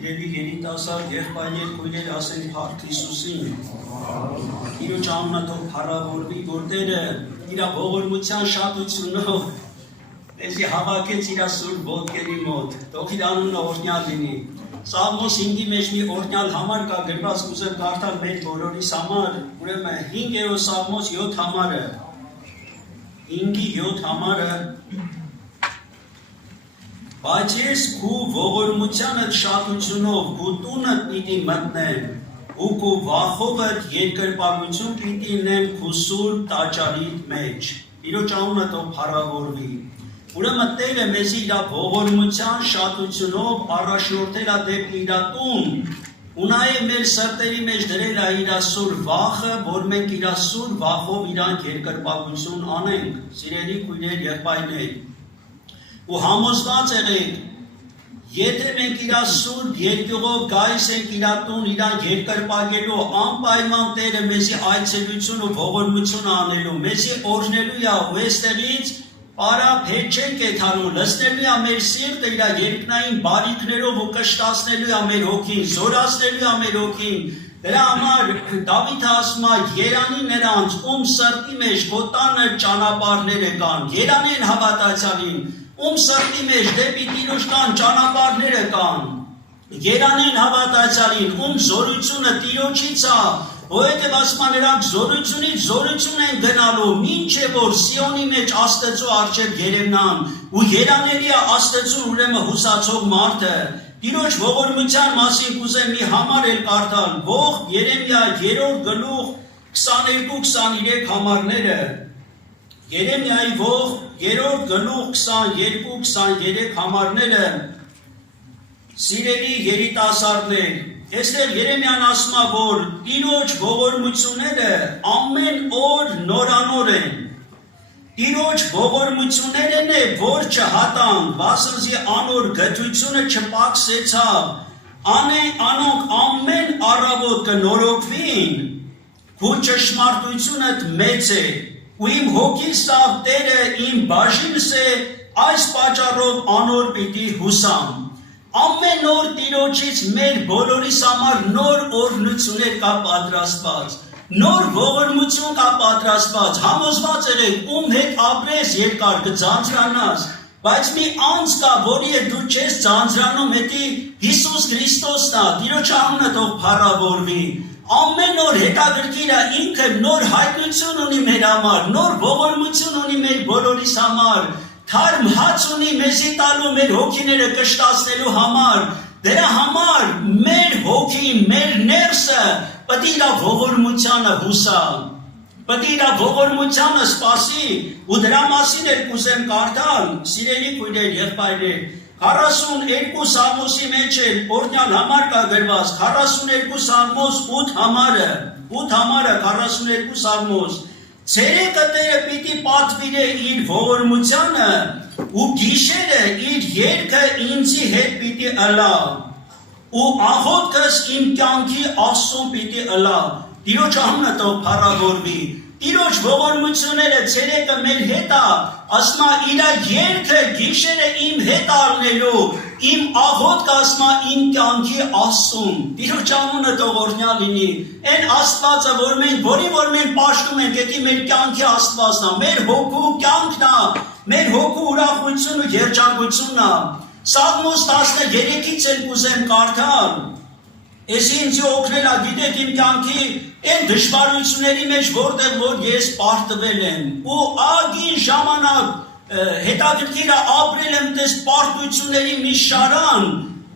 Սիրելի երիտասարդ եղբայրներ, քույրեր, ասենք Փառք Հիսուսին։ Տիրոջ անունը թող փառավորվի, որ Տերը իր ողորմության շատությունով մեզի հավաքեց իր սուրբ ոտքերի մոտ։ Թող իր անունը օրհնյալ լինի։ Սաղմոս 5-ի մեջ մի օրհնյալ համար կա գրված, կուզեմ կարդալ մեր բոլորիս համար, ուրեմն 5-րդ Սաղմոս 7 համարը։ 5-ի 7 համարը Բայց ես քու ողորմությանդ շատությունով քու տունդ պիտի մտնեմ ու քու վախովդ երկրպագություն պիտի նեմ քու սուրբ տաճարիդ մեջ։ Տիրոջ անունը թող փառավորվի։ Ուրեմն Տերը մեզ իր ողորմության շատությունով առաջնորդել է դեպի իր տուն ու նաև մեր սրտերի մեջ դրել է իր սուրբ վախը, որ մենք իր սուրբ վախով իրանք երկրպագություն անենք։ Սիրելի քույրեր, եղբայրներ, ու համոզված եղեք, եթե մենք իր սուրբ երկյուղով գայս ենք իր տուն, իրան երկրպագելու, անպայման Տերը մեզի այցելություն ու ողորմություն անելու, մեզի օրհնելու է ու այստեղից պարապ հետ չենք կեթանում, լցնելու է մեր սիրտը իր երկնային բարիքներով ու կշտացնելու է մեր հոգին, զորացնելու է մեր հոգին։ Դրա համար Դավիթը ասում է, երանի նրանց, ում սրտի մեջ ոտանը ճանապարհները կան, երանի հավատացյալին, ում սրտի մեջ դեպի Տիրոջ կան ճանապարհները կան, երանին հավատացյալին, ում զորությունը Տիրոջից է, որովհետև ասում է նրանք զորությունից զորություն են գնալու, մինչև որ Սիոնի մեջ Աստծո առջև երևնան, ու երանելի է Աստծուն ուրեմն հուսացող մարդը։ Տիրոջ ողորմության մասին կուզեմ մի համար էլ կարդալ, ողջ Երեմիա 3-րդ գլուխ 22-23 համարները, Երեմիայի ողջ 3-րդ գլուխ 22-23 համարները, սիրելի երիտասարդներ, այստեղ Երեմիան ասում է, որ Տիրոջ ողորմությունները ամեն օր նորանոր են։ Տիրոջ ողորմություններն է, որ չհատան, վասնզի անոր գթությունը չպակսեցավ, անոնք ամեն առավոտ կնորոգվին, քու ճշմարտությունդ մեծ է, ու իմ հոգիս սավ Տերը իմ բաժինս է, այս պատճառով անոր պիտի հուսամ։ Ամեն օր Տիրոջից մեր բոլորիս համար նոր օրհնություններ կա պատրաստված, նոր ողորմություն կա պատրաստված, համոզված եղեք, ում հետ ապրես երկար կձանձրանաս, բայց մի անձ կա, որի հետ դու չես ձանձրանում, հետի Հիսուս Քրիստոսն է, Տիրոջ անունը թող փառավորվի։ Ամեն օր հետաքրքիր է, ինքը նոր հայտնություն ունի մեր համար, նոր ողորմություն ունի մեր բոլորիս համար, թարմ հաց ունի մեզի տալու մեր հոգիները կշտացնելու համար, դրա համար մեր հոգին, մեր ներսը պետք է իր ողորմությանը հուսա, պետք է իր ողորմությանը սպասի, ու դրա մասին էլ կուզեմ կարդալ, սիրելի քույրեր, եղբայրներ, 42 Սաղմոսի մեջ էլ օրհնյալ համար կա գրված, 42 Սաղմոս 8 համարը, 42 Սաղմոս, ցերեկը Տերը պիտի պատվիրե իր ողորմությանը, ու գիշերը իր երգը ինձի հետ պիտի ըլա, ու աղոթքս իմ կյանքի Աստծուն պիտի ըլա։ Տիրոջ անունը թող փառավորվի։ Տիրոջ ողորմությունները ցերեկը մեր հետ է, ասում է իր երգը գիշերը իմ հետ առնելու, իմ աղոթքը ասում է իմ կյանքի Աստծուն։ Տիրոջ անունը թող օրհնյալ լինի։ Այն Աստվածը, որի որ մենք պաշտում ենք, դա մեր կյանքի Աստվածն է, մեր հոգու կյանքն է, մեր հոգու ուրախությունն ու երջանկությունն է։ Սաղմոս 13-ից էլ կուզեմ կարդալ, ես ինձ օգնել է, գիտեք իմ կյանքի այն դժվարությունների մեջ, որտեղ որ ես պարտվել եմ, ու ագին ժամանակ հետաքրքիր է ապրել եմ տես պարտությունների մի շարան,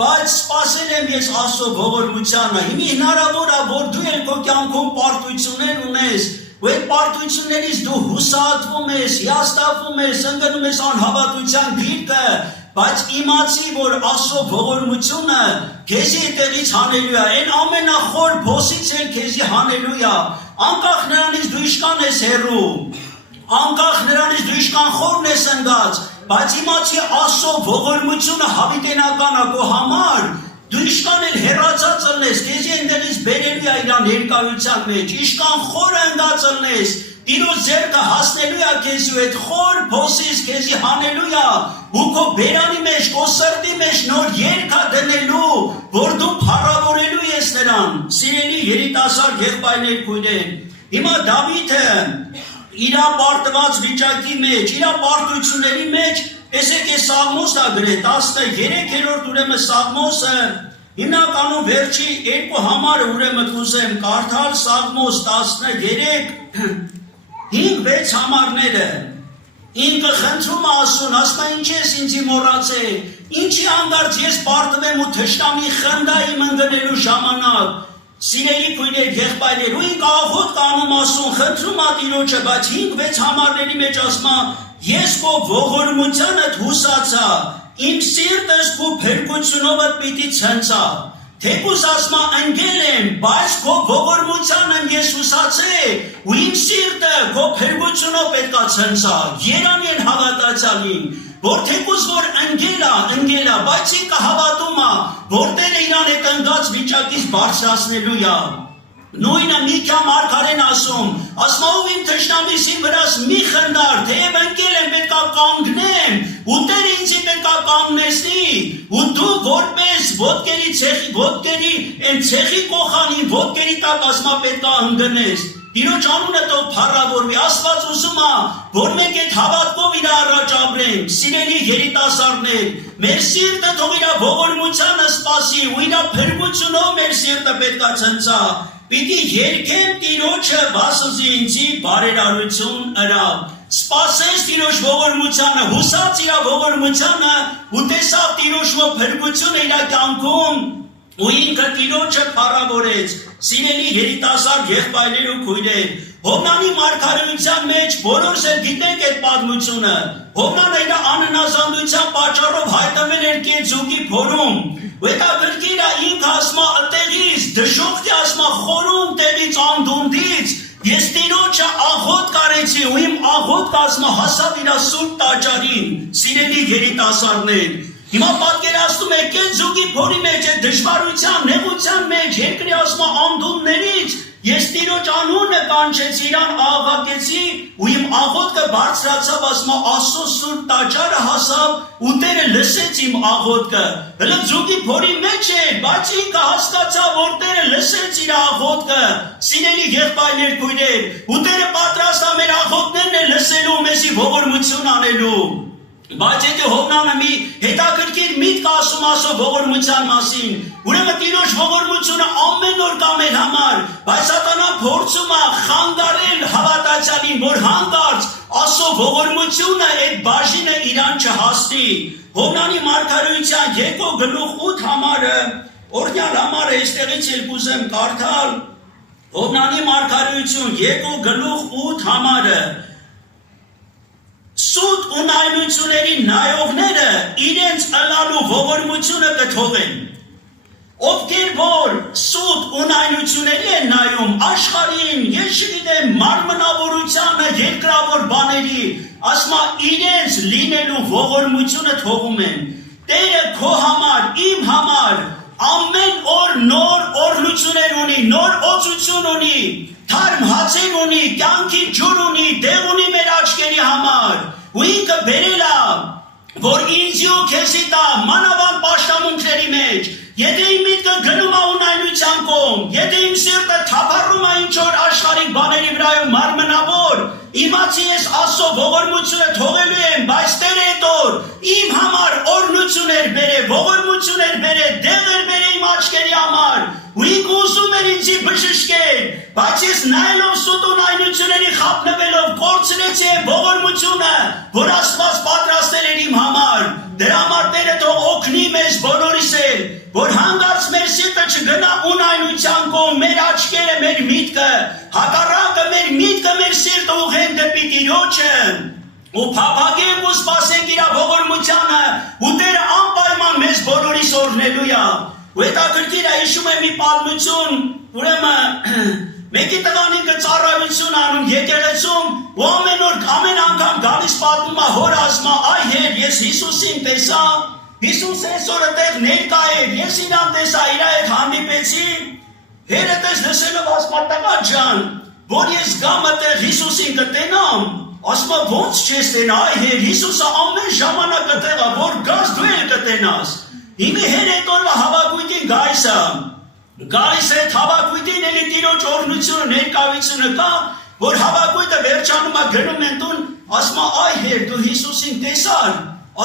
բայց սպասել եմ ես Աստծո ողորմությանը։ Հիմի հնարավոր է, որ դու էլ քո կյանքում պարտություններ ունես, ու այդ պարտություններից դու հուսահատվում ես, հիասթափվում ես, ընկնում ես անհավատության գիրկը, բայց իմացի, որ Աստծո ողորմությունը քեզի այդտեղից հանելու է, այն ամենախոր փոսից էլ քեզի հանելու է, անկախ նրանից դու իշքան ես հեռու, անկախ նրանից դու իշքան խորն ես ընկած, բայց իմացի Աստծո ողորմությունը հավիտենական է քո համար, դու իշքան էլ հեռացած ըլնես, քեզի այնտեղից բերելու է իր ներկայության մեջ, իշքան խորը ընկած ըլնես, Տիրոջ ձեռքը հասնելու է քեզի ու այդ խոր փոսից քեզի հանելու է ու քո բերանի մեջ, քո սրտի մեջ նոր երգ է դնելու, որ սիրելի երիտասարդ եղբայրներ քույրեր, հիմա Դավիթը իր պարտված վիճակի մեջ, իր պարտությունների մեջ, տեսեք այս Սաղմոսը գրել 13-րդ ուրեմն Սաղմոսը, հիմնականում վերջի երկու համարը ուրեմն կուզեմ կարդալ Սաղմոս 13, 5-6 համարները, ինքը խնդրում է ասում, ասում ինչ ես ինձի մոռացել, ինչի հանդարտ ես պարտվեմ ու թշնամի խնդա իմ ընկնելու ժամանակ, սիրելի քույրեր, եղբայրներ, ու ինքը աղոթ կանում ասում, խնդրում է Տիրոջը, բայց 5-6 համարների մեջ ասում, ես քո ողորմությանդ հուսացա, իմ սիրտս քո փրկությունովդ պիտի ցնցա, թեկուզ ասма ընկել եմ, բայց քո ողորմությանը ես հուսացե, ու իմ սիրտը քո փրկությունով պետք է ցնցա, երանի են հավատացյալին, որ թեկուզ որ ընկել է, բայց ինքը հավատում է, որ Տերը իրան հետ ընկած վիճակից բարձրացնելու է։ Նույնը Միքիա մարգարեն ասում, ով իմ թշնամիս իմ վրաս մի խնդար, թեև ընկել եմ պետք է կանգնեմ, ու Տերը ինձի պետք է կանգնեցնի, ու դու որպես ոտքերի են ցեխի կոխանի ոտքերի տակ պետք է ընկնես։ Տիրոջ անունը թող փառավորվի, Աստված ուզում է, որ մենք այդ հավատքով իր առաջ ապրենք, սիրելի երիտասարդներ, մեր սիրտը թող իր ողորմությանը սպասի, ու իր փրկությունով մեր սիրտը պետք է ցնցա։ Պիտի երգեմ Տիրոջը վասնզի ինձի բարերարություն ըրավ։ Սպասես Տիրոջ ողորմությանը, հուսած իր ողորմությանը, ու տեսավ Տիրոջը փրկությունը իր կյանքում, ու ինքը Տիրոջը փառավորեց։ Սիրելի երիտասարդ եղբայրներ ու քույրեր, Հովնանի մարգարեության մեջ բոլորս էլ գիտենք այդ պատմությունը։ Հովնանը իր անհնազանդության պատճառով հայտնվել էր կեցուկի փորում։ Ու հետաքրքիր է ինքը ասում է այդտեղից դժոխքի ասում է խորում տեղից անդունդից ես Տիրոջը աղոթ կարեցի ու իմ աղոթքը ասում է հասավ իր սուրբ տաճարին։ Սիրելի երիտասարդներ, հիմա պատկերացնում եք կեցուկի փորի մեջ այդ դժվարության, նեղության մեջ երկրի ասում է անդունդներից ես Տիրոջ անունը կանչեցի, իրան աղաղակեցի ու իմ աղոթքը բարձրացավ, ասում է Աստծո սուրբ տաճարը հասավ ու Տերը լսեց իմ աղոթքը։ Հələ ձուկի փորի մեջ էր, բայց ինքը հասկացավ, որ Տերը լսեց իր աղոթքը։ Սիրելի եղբայրներ, քույրեր, ու Տերը պատրաստ է մեր աղոթքներն է լսելու, մեզի ողորմություն անելու։ Բայց եթե Հովնանը մի հետաքրքիր միտք ասում ողորմության մասին, ուրեմն Տիրոջ ողորմությունը ամեն օր կա մեր համար, բայց սատանա փորձում է խանգարել հավատացյալին, որ հանկարծ Աստծո ողորմությունը այդ բաժինը իրան չհասնի։ Հովնանի մարգարեության 2:8 համարը, օրհնյալ համարը այստեղից էլ կուզեմ կարդալ, Հովնանի մարգարեություն 2:8 համարը, Սուտ ունայնությունների նայողները իրենց ըլալու ողորմությունը կթողեն։ Ովքեր որ սուտ ունայնությունների են նայում աշխարհին, ես չգիտեմ մարմնավորությանը, երկրավոր բաների, ասма իրենց լինելու ողորմությունը թողում են։ Տերը քո համար, իմ համար ամեն օր նոր օրհնություններ ունի, նոր օծություն ունի, թարմ հացեր ունի, կյանքի ջուր ունի, դեղ ունի մեր աչքերի համար։ Ու ինքը բերել է, որ ինձի ու քեզի տա մանավանդ պաշտամունքների մեջ, եթե իմ միտքը գնում է ունայնության կողմ, եթե իմ սիրտը թափառում է ինչ-որ աշխարհիկ բաների վրայով մարմնավոր, իմացի ես Աստծո ողորմությունը թողելու եմ, բայց Տերը այդ օր իմ համար օրհնություններ բերե, ողորմություններ բերե, դեղեր բերե իմ աչքերի համար, ու ինքը ուզում էր ինձի բժշկել, բայց ես նայելով սուտ ունայնությունների խաբնվելով կորցրեցի ողորմությունը, որ Աստված պատրաստել էր իմ համար։ Դրա համար Տերը թող օգնի մեզ բոլորիս էլ, որ հանդարտ մեր սիրտը չգնա ունայնության կողմ, մեր աչքերը, մեր միտքը, հակառակը մեր միտքը, մեր սիրտը ուղղենք դեպի Տիրոջը, ու փափագենք ու սպասենք իր ողորմությանը, ու Տերը անպայման մեզ բոլորիս օրհնելու է։ Ու հետաքրքիր է, հիշում եմ մի պատմություն, ուրեմն մեկի տղան ինքը ծառայություն անում եկեղեցում, ու ամեն անգամ գալիս պատմում է հոր ասում է, այ հեր, ես Հիսուսին տեսա, Հիսուս այսօր այդտեղ ներկա էր, ես իրան տեսա, իր հետ հանդիպեցի, հերը տես լսելով ասում է տղա ջան, որ ես գամ այդտեղ Հիսուսին կտենամ, ասում է ոնց չես տենա, այ հեր, Հիսուսը ամեն ժամանակ այդտեղ է, որ գաս դու էլ կտենաս։ Հիմի հեր այդ օրվա հավաքույթին գայսը, Գալիս է հավաքույտին էլի տիրոջ օրհնությունը ներկայությունը կա, որ հավաքույտը վերջանում է գնում են տուն, ասում է այ հեր դու Հիսուսին տեսար,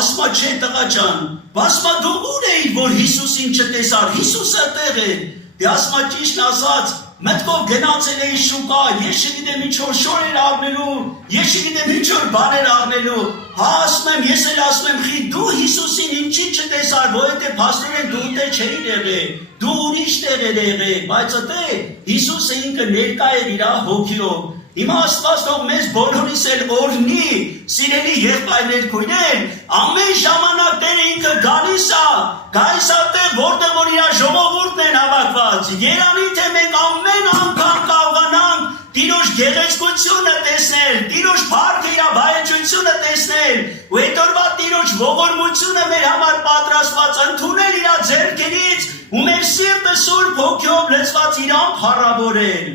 ասում է չէ տղա ջան, ասում է դու ուր էիր որ Հիսուսին չտեսար, Հիսուսը տեղ է, դե ասում է ճիշտ ասած, մտքով գնացել էի շուկա, ես չգիտեմ ինչ որ շորեր առնելու, ես չգիտեմ ինչ որ բաներ առնելու, հա ասում եմ, ես էլ ասում եմ, խի դու Հիսուսին ինչի չտեսար, որովհետև փաստորեն դու ուտել չէիր եղել, դու ուրիշ տեղ էր եղել, բայց ըտե Հիսուսը ինքը ներկա էր իր հոգիով։ Հիմա Աստված թող մեզ բոլորիս էլ օրհնի, սիրելի եղբայրներ քույրեր, ամեն ժամանակ Տերը ինքը գալիս է տեղ, որտեղ որ իր ժողովուրդն են հավաքված։ Երանի թե մենք ամեն անգամ կարողանանք Տիրոջ գեղեցկությունը տեսնել, Տիրոջ փառքը իր վայելչությունը տեսնել, ու այդ օրվա Տիրոջ ողորմությունը մեր համար պատրաստված ընդունել իր ձեռքերից ու մեր սիրտը Սուրբ Հոգիով լցված իրան փառավորել։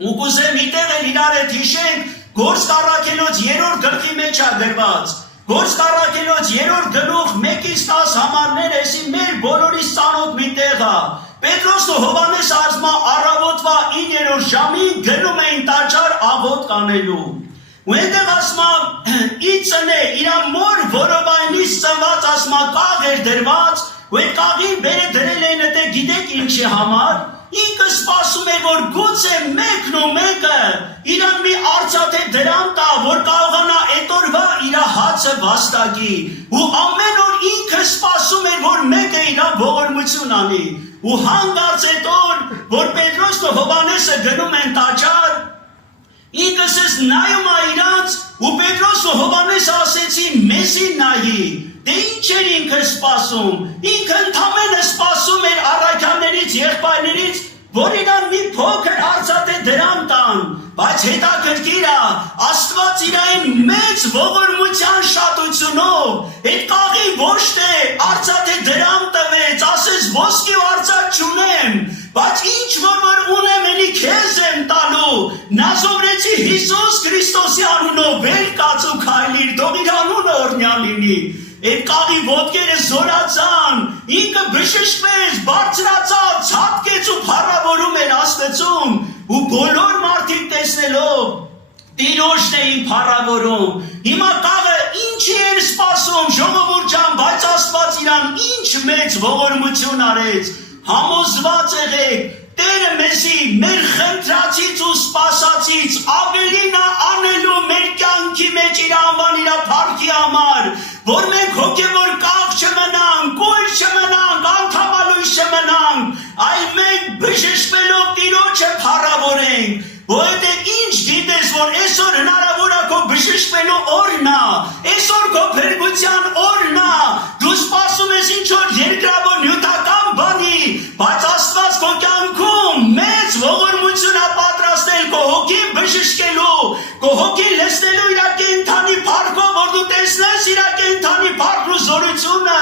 Ու կուզեմ իտեղ էլ իրար հետ հիշենք Գործք առաքելոց 3-րդ գլխի մեջ է գրված։ Գործք առաքելոց 3-րդ գլուխ 1-ից 10 համարներ էսի մեր բոլորիս ծանոթ մի տեղ է։ Պետրոսն ու Հովհաննեսը ասма առավոտվա 9-րդ ժամին գնում էին տաճար աղոթք անելու։ Ու այնտեղ ասма իցն է իր մոր որովայնից ծնված ասма կաղ էր դրված, ու այդ կաղին բերը դրել էին այդե գիտեք ինչի համար։ Ինքը սպասում է, որ գուցե մեկն ու մեկը իրան մի արծաթե դրամ տա, որ կարողանա այդ օրվա իր հացը վաստակի։ Ու ամեն օր ինքը սպասում էր, որ մեկը իր ողորմություն անի։ Ու հանկարծ այդ օր, որ Պետրոսն ու Հովհաննեսը գնում են տաճար, ինքս ես նայում է իրանց, ու Պետրոսն ու Հովհաննեսը ասեցին մեզի նայի։ Դե ինչ էր ինքը սպասում, ինքը ընդամենը սպասում էր առաքյալներից, եղբայրներից, որ իրան մի փոքր արծաթե դրամ տան, բայց հետաքրքիր է, Աստված իրային մեծ ողորմության շատությունով այդ կաղի ոչ թե արծաթե դրամ տվեց, ասես ոսկի ու արծաթ չունեմ, բայց ինչ որ ունեմ էլի քեզ եմ տալու, Նազովրեցի Հիսուս Քրիստոսի անունով վեր կաց ու քայլիր, թող իր անունը օրհնյալ լինի։ Այդ կաղի ոտքերը զորացան, ինքը բժշկվեց, բարձրացավ, ցատկեց ու փառավորում էր Աստծուն, ու բոլոր մարդիկ տեսնելով Տիրոջն էին փառավորում։ Հիմա կաղը ինչի էր սպասում, ժողովուրդ ջան, բայց Աստված իրան ինչ մեծ ողորմություն արեց։ Համոզված եղեք, Տերը մեզի մեր խնդրածից ու սպասածից ավելին է անելու մեր կյանքի մեջ իր անվան իր փառքի համար, որ մենք հոգևոր կաղ չմնանք, կույր չմնանք, անդամալույս չմնանք, այլ մենք բժշկվելով Տիրոջը փառավորենք, որովհետև ինչ գիտես, որ այսօր հնարավոր է քո բժշկվելու օրն է, այսօր քո փրկության օրն է, դու սպասում ես ինչ որ երկրավոր նյութական բանի, բայց Աստված քո կյանքում մեծ ողորմություն է պատրաստել քո հոգին բժշկելու, քո հոգին լցնելու իր կենդանի փառքով, որ դու տեսնես իր կենդանի փառքն ու զորությունը,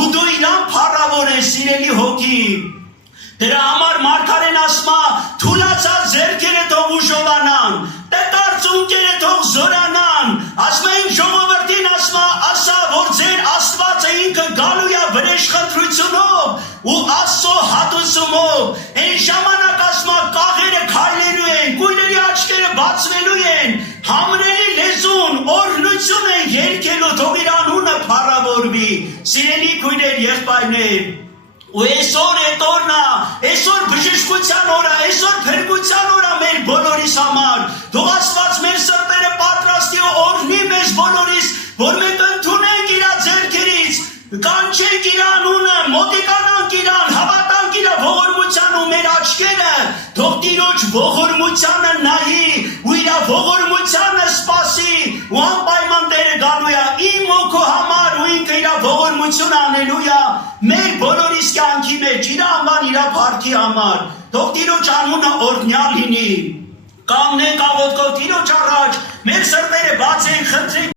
ու դու իրան փառավորես, սիրելի հոգի։ Դրա համար մարգարեն ասում է, թուլացած ձեռքերը թող ուժովանան, տկար ծունկերը թող զորանան, ասում են ժողովրդին ասում է, ասա, որ ձեր Աստվածը ինքը գալու է վրեժխնդրությունով ու Աստծո հատուցումով, այն ժամանակ ասում է, կաղերը քայլելու են, կույրերի աչքերը բացվելու են, համրելի լեզուն, օրհնություն են երգելու, թող իր անունը փառավորվի, սիրելի քույրեր, եղբայրներ։ Ու այսօր այդ օրն է, այսօր բժշկության օր է, այսօր փրկության օր է մեր բոլորիս համար։ Թող Աստված մեր սրտերը պատրաստի ու օրհնի մեզ բոլորիս, որ մենք ընդունենք իր ձեռքերից, կանչենք իր անունը, մոտիկանանք իրան, հավատանք իր ողորմության ու մեր աչքերը, թող Տիրոջ ողորմությանը նայի ու իր ողորմությանը սպասի, ու անպայման Տերը գալու է իմ ու քո համար ու ինքը իր ողորմությունը անելու է մեր բոլորիս կյանքի մեջ իր անվան իր փառքի համար, թող Տիրոջ անունը օրհնյալ լինի։ Կանգնենք աղոթքով Տիրոջ առաջ, մեր սրտերը բացենք, խնդրենք